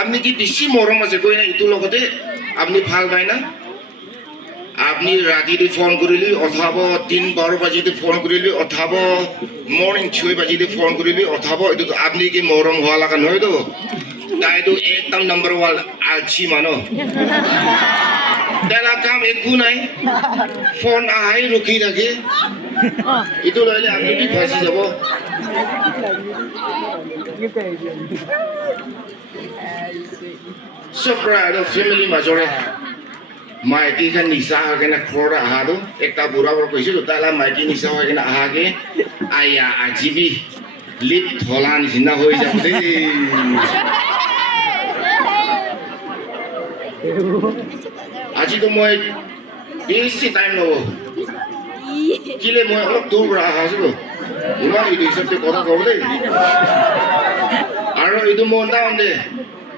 আপনি কি বেশি মরম আছে কই না ইটো লগতে আপনি ভাল পায় না আপনি রাতিতে ফোন করিলি অথবা 3-12 বাজিতে ফোন করিলি অথবা মর্নিং 6 বাজিতে ফোন করিলি অথবা ইটো আপনি কি মরম হওয়া লাগা নহয় তো তাই তো একদম নাম্বার 1 আলছি মানো তেলা কাম একু নাই ফোন আহাই রুকি থাকে ইটো লইলে আপনি কি ফাঁসি যাব Surprise the family majore. Mikey kan nisa kena khora hado. Ekta bura bura koisi tu tala Mikey nisa kena ahage. Ayah ajibi lip tholan hina hoi jabde. Aji tu moi bisi time lobo. Kile moi olok dur bura hasu. Ima itu isap te kota kau deh. Aro itu mau tahu deh.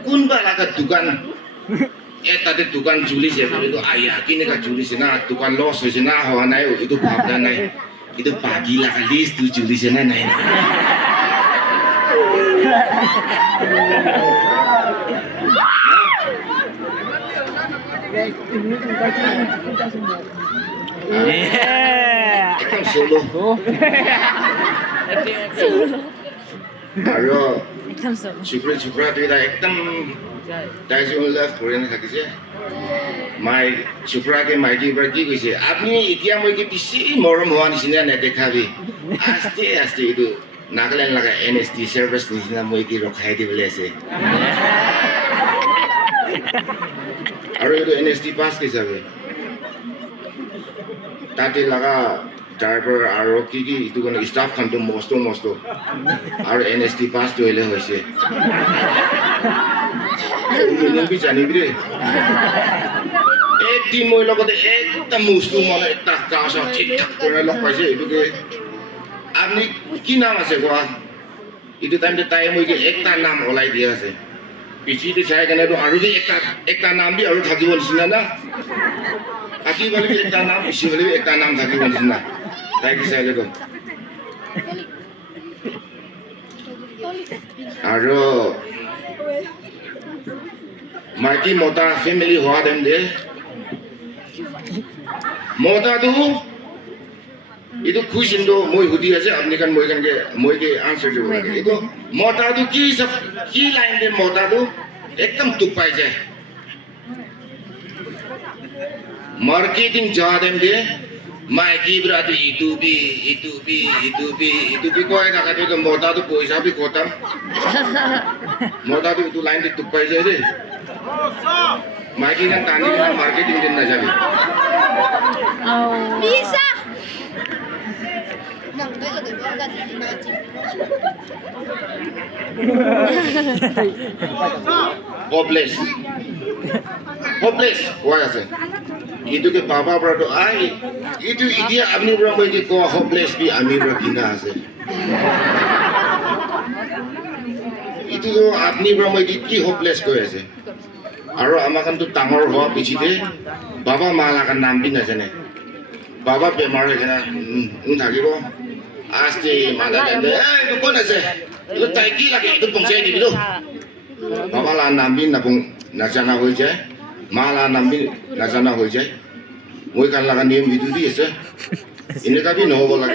Kunba laga dukan tadi dukan julis ya itu ayah kini kan julis na dukan los na hawa naik itu babda naik itu pagi lah kalis tu julis na naik ekam solo aro Chupra tu dah ekdam dah je love Korean lagi je. Mai Chupra ke Mikey berki kuisi. Apni itia moi ke bisi moram hawa ni sini ane dekha bi. Aste itu Nagaland laga NST service ni sini moi ke rokhai di boleh se. Aru itu NST pass ke sabe. Tadi laga driver aro kiki itu kan staff kan tu mosto aro NST pass tu ele hoise ini bi jani bi ek team moi logote ekta mustu mane ekta kasa ঠিক ঠাক করে লগ পাইছে itu ke আপনি কি নাম আছে কোয়া itu time te time moi ke ekta নাম ওলাই দিয়া আছে পিছিতে চাই কেনে তো আৰু যে একটা নাম দি আৰু থাকিব নিচিনা না Aki balik ekta naam, isi balik ekta naam thaki bani sina. Taik kisah lego. Aro, Mikey mota family hoa dem de. Mota tu, itu khusin do moi hudi aja. Apni kan moi ke answer jo. Itu mota tu ki line de mota tu ekdam tupai jai. Marketing jadem dia, Mikey berarti itu bi kau yang kata itu moda tu poisa bi kotam, moda tu itu line itu tupai saja deh. Mikey kan tani kan marketing dia nak jadi. Bisa. Hopeless, why is it? Itu ke bapa berado, itu dia amni berapa itu kau hopeless bi amni berkina ase. Itu tu amni berapa itu ki hopeless kau ase. Aro amakan tu tangor hoa pichite, bapa malah kan nampi aja ne. Bapa bemar aja na, thagi bo. Asti malah dende, itu kau ase. Itu taiki lagi itu pungsai di bido. Bapa lah nampi napung najana hoi jai. Malah nambil nazana hoi jai. Moi kan lagan niam itu dia se. Ini tapi no boleh.